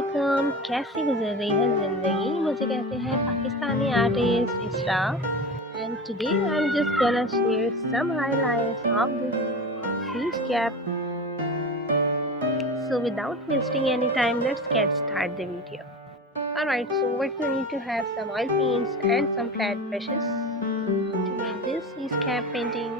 वालेकुम। कैसी गुजर रही है ज़िंदगी? मुझे कहते हैं पाकिस्तानी आर्टिस्ट इसरा and today I'm just gonna share some highlights of this seascape. So without wasting any time, let's get start the video. Alright, so what you need to have some oil paints and some flat brushes to make this seascape painting.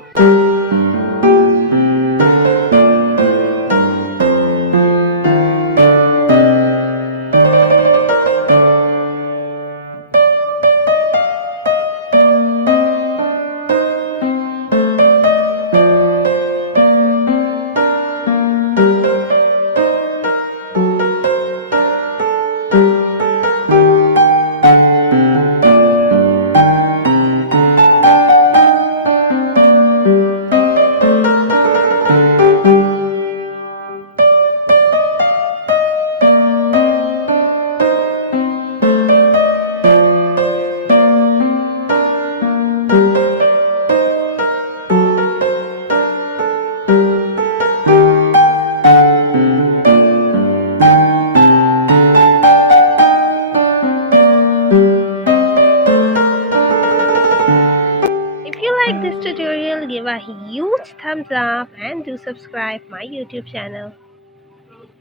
If you like this tutorial, give a huge thumbs up and do subscribe my YouTube channel.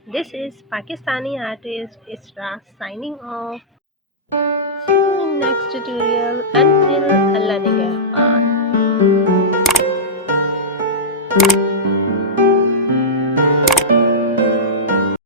This is Pakistani artist Isra signing off. See you in next tutorial. Until Allah Nigahban.